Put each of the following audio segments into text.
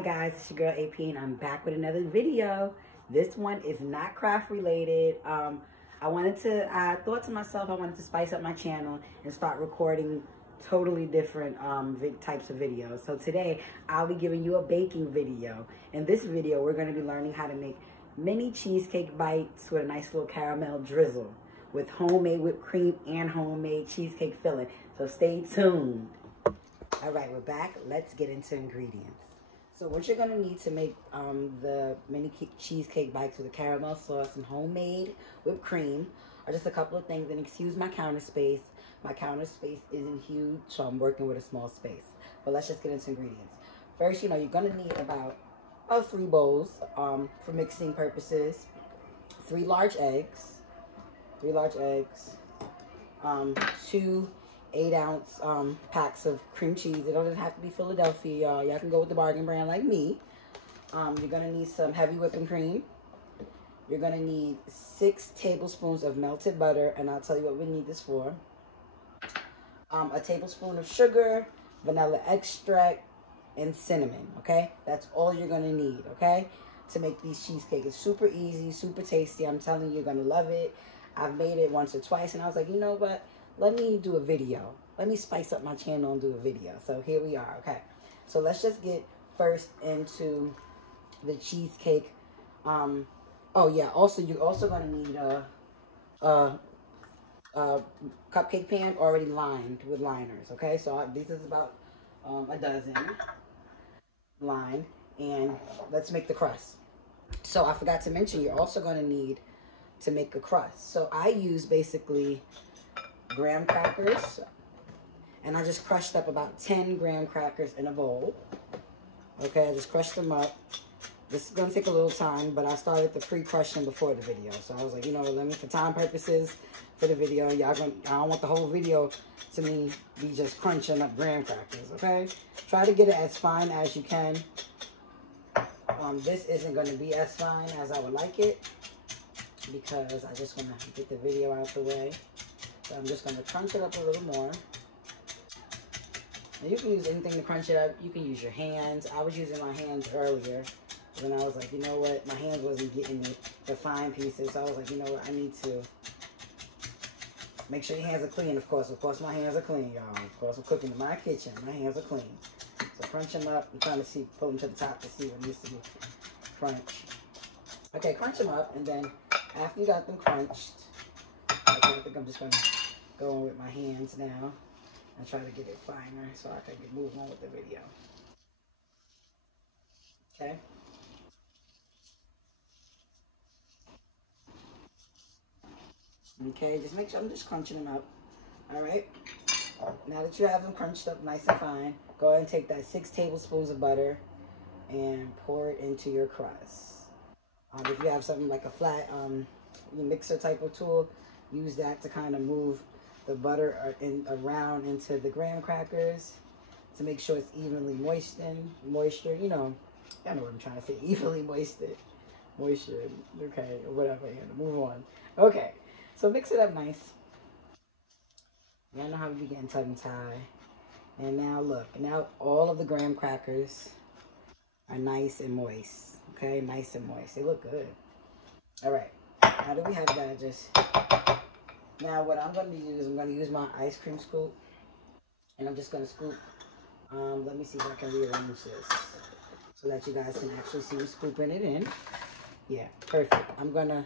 Hi guys, it's your girl AP and I'm back with another video. This one is not craft related. I thought to myself I wanted to spice up my channel and start recording totally different types of videos. So today I'll be giving you a baking video. In this video we're going to be learning how to make mini cheesecake bites with a nice little caramel drizzle with homemade whipped cream and homemade cheesecake filling. So stay tuned. All right, we're back. Let's get into ingredients. So what you're gonna need to make the mini cheesecake bites with a caramel sauce and homemade whipped cream are just a couple of things. And excuse my counter space. My counter space isn't huge, so I'm working with a small space. But let's just get into ingredients. First, you're gonna need about 3 bowls for mixing purposes. 3 large eggs. 2 8-ounce packs of cream cheese. It doesn't have to be Philadelphia, y'all. Y'all can go with the bargain brand like me. You're gonna need some heavy whipping cream. You're gonna need 6 tablespoons of melted butter, and I'll tell you what we need this for. A tablespoon of sugar, vanilla extract, and cinnamon. Okay, that's all you're gonna need. Okay, to make these cheesecakes. It's super easy, super tasty. I'm telling you, you're gonna love it. I've made it once or twice, and I was like, you know what? Let me do a video. Let me spice up my channel and do a video. So here we are. Okay. So let's just get first into the cheesecake. Oh yeah. Also, you're also gonna need a cupcake pan already lined with liners. Okay. So this is about a dozen lined, and let's make the crust. So I forgot to mention, you're also gonna need to make a crust. So I use basically graham crackers, and I just crushed up about 10 graham crackers in a bowl. Okay, I just crushed them up. This is gonna take a little time, but I started the pre-crushing before the video. So I was like, let me, for time purposes, for the video, I don't want the whole video to me be just crunching up graham crackers, okay? Try to get it as fine as you can. This isn't gonna be as fine as I would like it, because I just wanna get the video out the way. So I'm just going to crunch it up a little more. Now you can use anything to crunch it up. You can use your hands. I was using my hands earlier when I was like, you know what? My hands wasn't getting the fine pieces. So I was like, you know what? I need to make sure your hands are clean, of course. Of course, my hands are clean, y'all. Of course, I'm cooking in my kitchen. My hands are clean. So crunch them up. I'm trying to pull them to the top to see what needs to be crunched. Okay, crunch them up. And then after you got them crunched, I think I'm just going to go in with my hands now and try to get it finer so I can move on with the video. Okay. Okay, just make sure I'm just crunching them up. All right. Now that you have them crunched up nice and fine, go ahead and take that 6 tablespoons of butter and pour it into your crust. If you have something like a flat mixer type of tool, use that to kind of move the butter around into the graham crackers to make sure it's evenly moisture, you know what I'm trying to say, evenly moisture, okay, or whatever, move on. Okay, so mix it up nice. Y'all know how we be getting tongue-tied. And now look, now all of the graham crackers are nice and moist, okay, nice and moist. They look good. All right, now that we have that, now what I'm going to do is I'm going to use my ice cream scoop, and I'm just going to scoop, let me see if I can rearrange this so that you guys can actually see me scooping it in. Yeah, perfect. I'm going to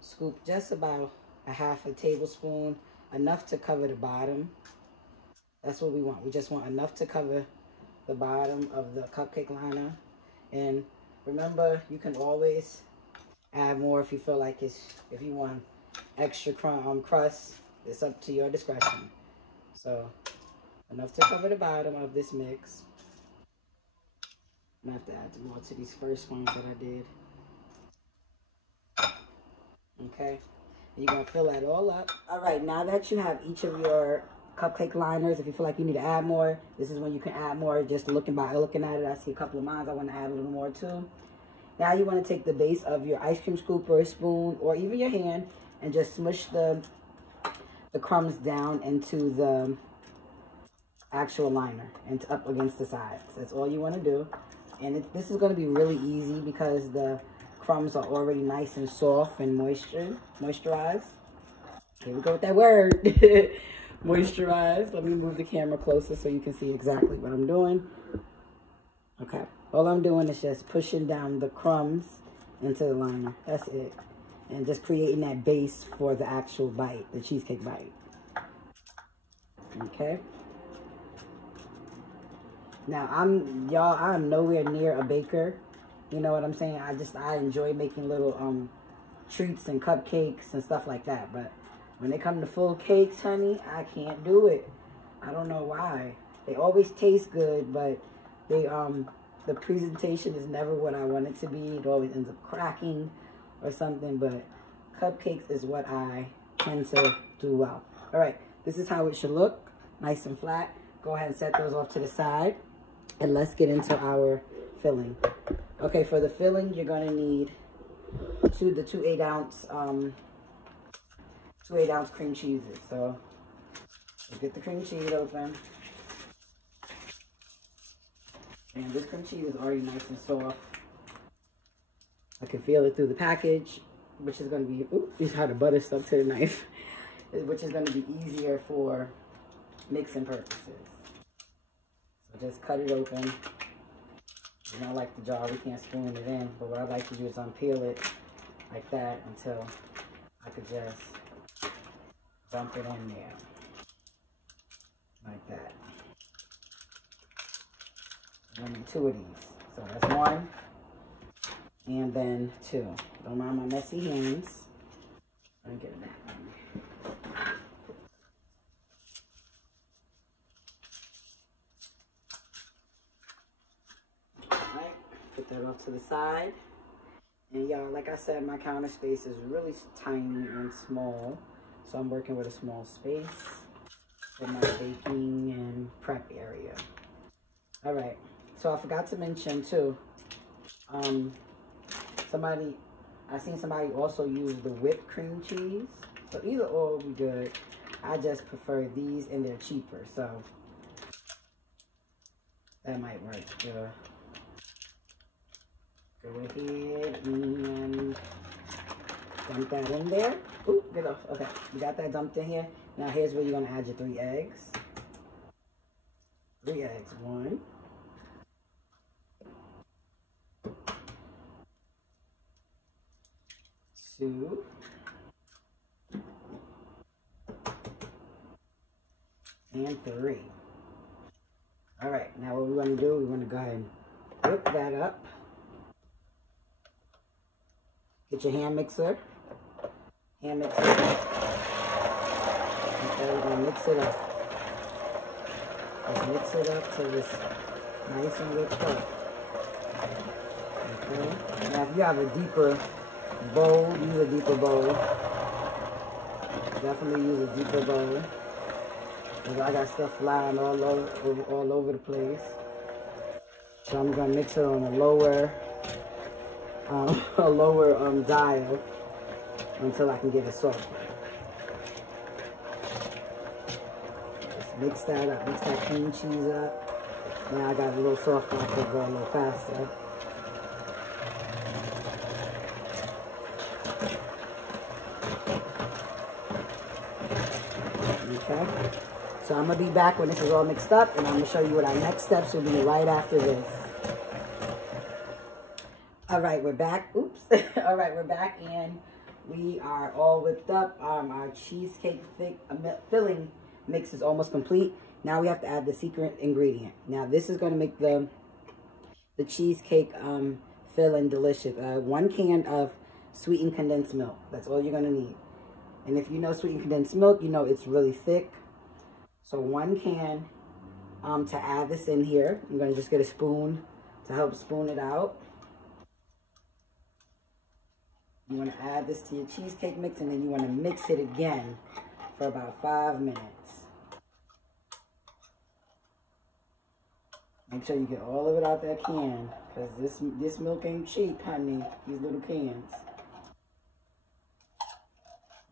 scoop just about a ½ tablespoon, enough to cover the bottom. That's what we want. We just want enough to cover the bottom of the cupcake liner. And remember, you can always add more if you feel like if you want extra crust. It's up to your discretion. So enough to cover the bottom of this mix. I'm gonna have to add more to these first ones that I did. Okay, and you're gonna fill that all up. All right, now that you have each of your cupcake liners, if you feel like you need to add more, this is when you can add more. Just looking at it, I see a couple of mine. I want to add a little more too. Now you want to take the base of your ice cream scoop or a spoon or even your hand and just smush the crumbs down into the actual liner and up against the sides. That's all you want to do. And this is going to be really easy because the crumbs are already nice and soft and moisturized. Here we go with that word. Moisturized. Let me move the camera closer so you can see exactly what I'm doing. Okay. All I'm doing is just pushing down the crumbs into the liner. That's it. And just creating that base for the actual bite, the cheesecake bite. Okay. Now, I'm nowhere near a baker. You know what I'm saying? I enjoy making little treats and cupcakes and stuff like that. But when they come to full cakes, honey, I can't do it. I don't know why. They always taste good, but they the presentation is never what I want it to be. It always ends up cracking or something. But cupcakes is what I tend to do well. All right, this is how it should look, nice and flat. Go ahead and set those off to the side. And let's get into our filling. Okay, for the filling, you're gonna need two 8-ounce cream cheeses. So get the cream cheese open. And this cream cheese is already nice and soft. I can feel it through the package, which is gonna be, ooh, this is how the butter stuck to the knife, which is gonna be easier for mixing purposes. So just cut it open. You know, like the jar, we can't spoon it in, but what I like to do is unpeel it like that until I could just dump it in there, like that. I need 2 of these, so that's 1, and then 2. Don't mind my messy hands. Let me get that one. Alright, put that off to the side. And y'all, like I said, my counter space is really tiny and small. So I'm working with a small space for my baking and prep area. All right, so I forgot to mention too, I seen somebody also use the whipped cream cheese. So either or will be good. I just prefer these and they're cheaper, so that might work good. Go ahead and dump that in there. Ooh, get off. Okay, you got that dumped in here. Now here's where you're gonna add your 3 eggs. 3 eggs. 1, 2, and 3. All right, now what we're gonna do, we're gonna go ahead and whip that up. Get your hand mixer. Okay, we're gonna mix it up. Just mix it up till it's nice and whipped up. Okay. Now if you have a deeper bowl, use a deeper bowl. Definitely use a deeper bowl. Because I got stuff flying all over the place. So I'm gonna mix it on a lower dial until I can get it soft. Just mix that up, mix that cream cheese up. Now I got a little softer, I can go a little faster. Okay, so I'm gonna be back when this is all mixed up and I'm gonna show you what our next steps will be right after this. All right, we're back. Oops. All right, we're back and we are all whipped up. Our cheesecake filling mix is almost complete. Now we have to add the secret ingredient. Now this is going to make the cheesecake filling delicious. 1 can of sweetened condensed milk. That's all you're going to need. And if you know sweetened condensed milk, you know it's really thick. So 1 can to add this in here. I'm going to just get a spoon to help spoon it out. You want to add this to your cheesecake mix and then you want to mix it again for about 5 minutes. Make sure you get all of it out that can because this milk ain't cheap, honey. These little cans.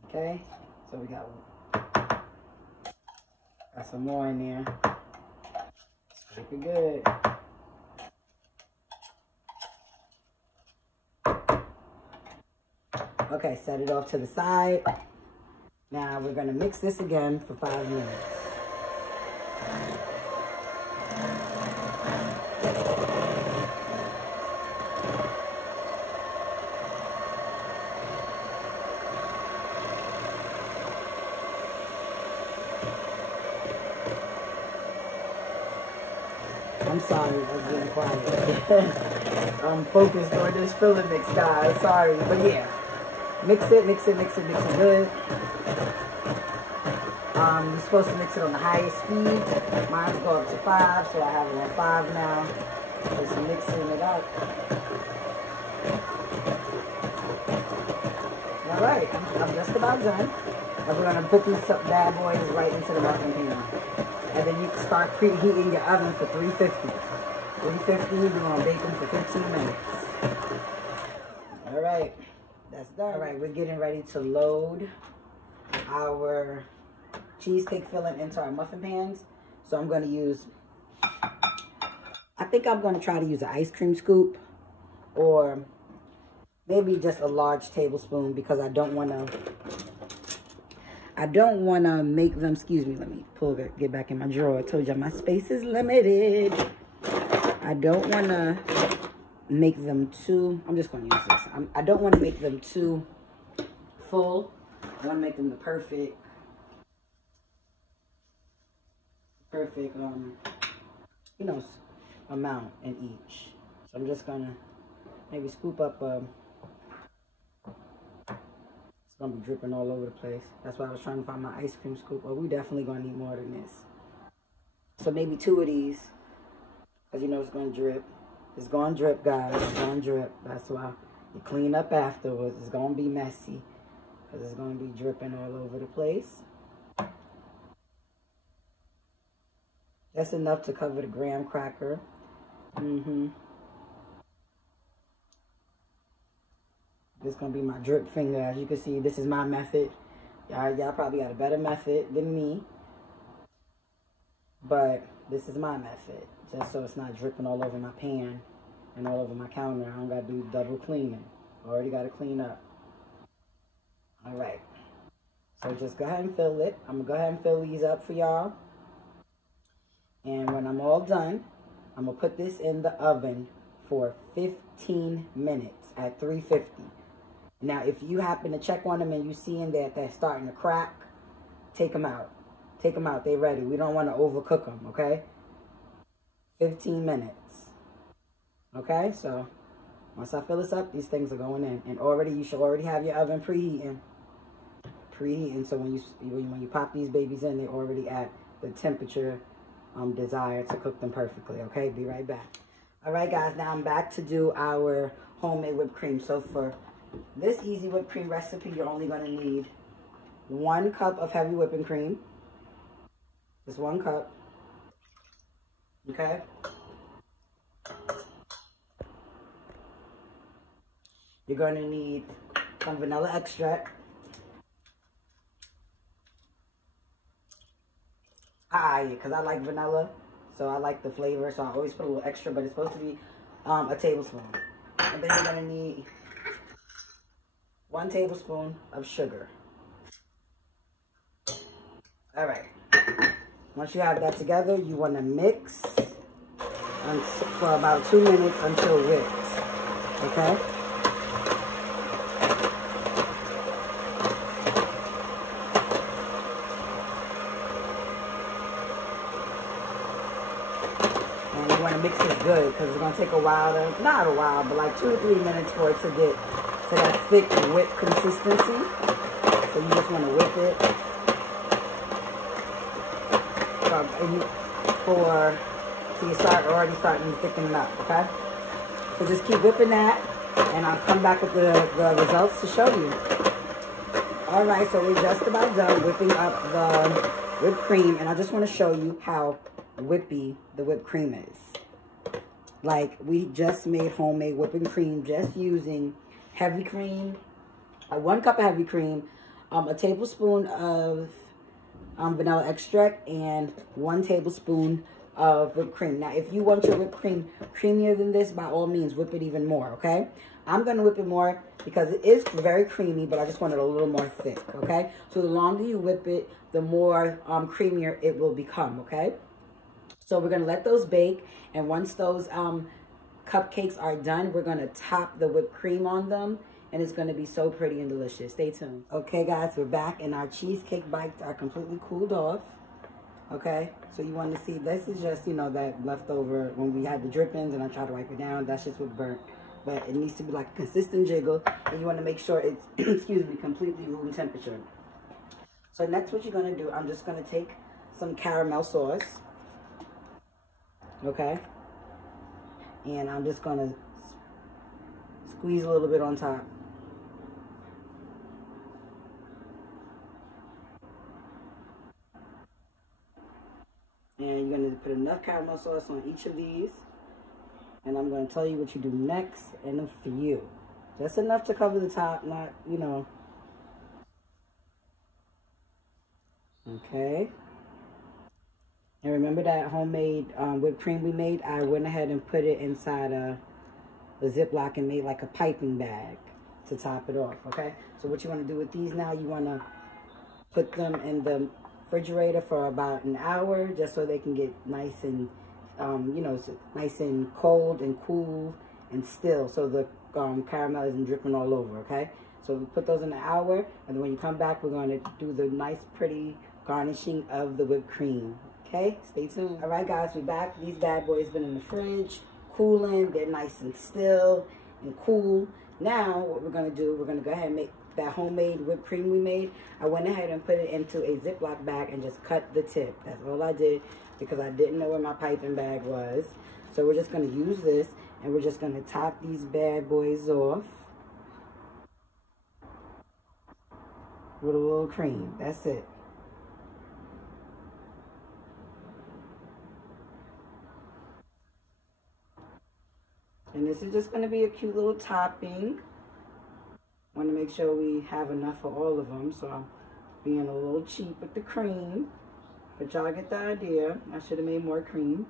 Okay, so we got some more in there. Scrape it good. Okay, set it off to the side. Now we're gonna mix this again for 5 minutes. I'm sorry, I'm being quiet. I'm focused on this filling mix, guys. Sorry, but yeah. Mix it good. You're supposed to mix it on the highest speed. Mine's go up to 5, so I have it on 5 now. Just mixing it up. All right, I'm just about done. And we're gonna put these bad boys right into the muffin pan. And then you can start preheating your oven for 350. 350, we're gonna bake them for 15 minutes. All right, that's done. All right, we're getting ready to load our cheesecake filling into our muffin pans. So I'm gonna use, I think I'm gonna try to use an ice cream scoop or maybe just a large tablespoon because I don't wanna make them, excuse me, let me get back in my drawer. I told you my space is limited. I don't want to make them too, I'm just going to use this. I don't want to make them too full. I want to make them the perfect, you know, amount in each. So I'm just going to maybe scoop up, it's going to be dripping all over the place. That's why I was trying to find my ice cream scoop. Oh, we definitely going to need more than this. So maybe 2 of these. Because you know it's going to drip. It's going to drip, guys. It's going to drip. That's why you clean up afterwards. It's going to be messy. Because it's going to be dripping all over the place. That's enough to cover the graham cracker. This is going to be my drip finger. As you can see, this is my method. Y'all probably got a better method than me. But this is my method. Just so it's not dripping all over my pan and all over my counter. I don't got to do double cleaning. Already got to clean up. All right. So just go ahead and fill it. I'm going to go ahead and fill these up for y'all. And when I'm all done, I'm going to put this in the oven for 15 minutes at 350. Now, if you happen to check on them and you seeing that they're starting to crack, take them out. Take them out. They're ready. We don't want to overcook them, okay? 15 minutes. Okay, so once I fill this up, these things are going in. And already, you should already have your oven preheating. So when you pop these babies in, they're already at the temperature desired to cook them perfectly. Okay, be right back. All right, guys, now I'm back to do our homemade whipped cream. So for this easy whipped cream recipe, you're only going to need 1 cup of heavy whipping cream. Just 1 cup. Okay. You're going to need some vanilla extract. Because I like vanilla, so I like the flavor, so I always put a little extra, but it's supposed to be a tablespoon. And then you're going to need 1 tablespoon of sugar. All right. Once you have that together, you want to mix for about 2 minutes until whipped. Okay? And you want to mix this good because it's going to take a while to, not a while, but like 2 or 3 minutes for it to get to that thick whip consistency. So you just want to whip it. So you already starting to thicken up, okay? So just keep whipping that, and I'll come back with the results to show you. All right, so we're just about done whipping up the whipped cream, and I just want to show you how whippy the whipped cream is. Like, we just made homemade whipping cream just using heavy cream, 1 cup of heavy cream, a tablespoon of vanilla extract, and 1 tablespoon of whipped cream. Now, if you want your whipped cream creamier than this, by all means, whip it even more, okay? I'm going to whip it more because it is very creamy, but I just want it a little more thick, okay? So the longer you whip it, the more creamier it will become, okay? So we're going to let those bake, and once those cupcakes are done, we're going to top the whipped cream on them, and it's going to be so pretty and delicious. Stay tuned. Okay, guys, we're back, and our cheesecake bites are completely cooled off. Okay, so you want to see, this is just, you know, that leftover when we had the drippings and I tried to wipe it down. That's just what burnt. But it needs to be like a consistent jiggle, and you want to make sure it's, excuse me, completely room temperature. So next what you're going to do, I'm just going to take some caramel sauce. Okay, and I'm just going to squeeze a little bit on top. And you're going to put enough caramel sauce on each of these. And I'm going to tell you what you do next in a few. Just enough to cover the top, not, you know. Okay. And remember that homemade whipped cream we made? I went ahead and put it inside a Ziploc and made like a piping bag to top it off, okay? So what you want to do with these now, you want to put them in the refrigerator for about an hour just so they can get nice and, you know, nice and cold and cool and still, so the caramel isn't dripping all over, okay? So we put those in an hour, and then when you come back, we're going to do the nice, pretty garnishing of the whipped cream, okay? Stay tuned. All right, guys, we're back. These bad boys been in the fridge, cooling. They're nice and still and cool. Now, what we're going to do, we're going to go ahead and make that homemade whipped cream we made. I went ahead and put it into a Ziploc bag and just cut the tip. That's all I did because I didn't know where my piping bag was. So we're just going to use this, and we're just going to top these bad boys off with a little cream. That's it. And this is just going to be a cute little topping. Want to make sure we have enough for all of them, so I'm being a little cheap with the cream. But y'all get the idea. I should have made more cream.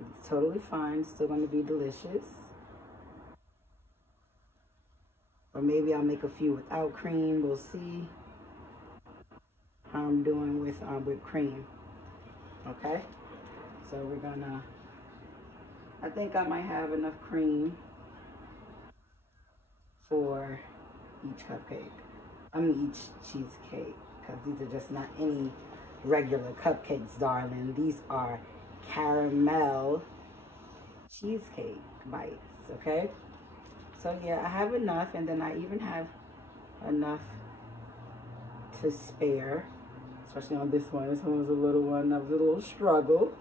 It's totally fine. It's still going to be delicious. Or maybe I'll make a few without cream. We'll see how I'm doing with whipped cream. Okay? So we're going to... I think I might have enough cream for each cupcake. I mean each cheesecake, because these are just not any regular cupcakes, darling. These are caramel cheesecake bites, okay? So yeah, I have enough, and then I even have enough to spare, especially on this one. This one was a little one. That was a little struggle.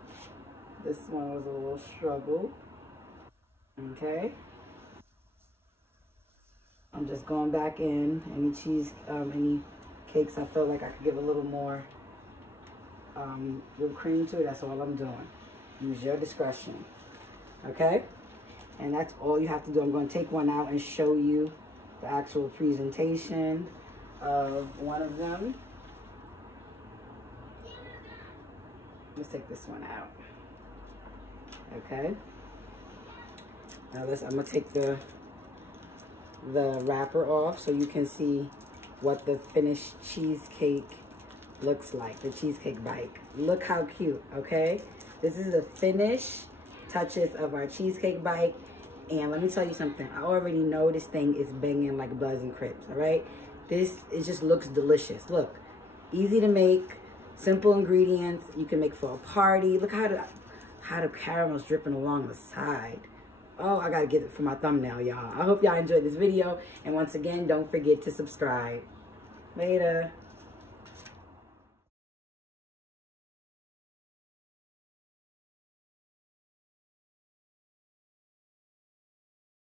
This one was a little struggle. Okay. I'm just going back in any cakes I feel like I could give a little more whipped cream to. That's all I'm doing. Use your discretion. Okay. And that's all you have to do. I'm going to take one out and show you the actual presentation of one of them. Let's take this one out. Okay. Now I'm gonna take the wrapper off so you can see what the finished cheesecake looks like, the cheesecake bite. Look how cute, okay? This is the finished touches of our cheesecake bite. And let me tell you something. I already know this thing is banging like Bloods and Crips, all right? It just looks delicious. Look, easy to make, simple ingredients. You can make for a party. Look how the caramel's dripping along the side. Oh, I gotta get it for my thumbnail, y'all. I hope y'all enjoyed this video. And once again, don't forget to subscribe. Later.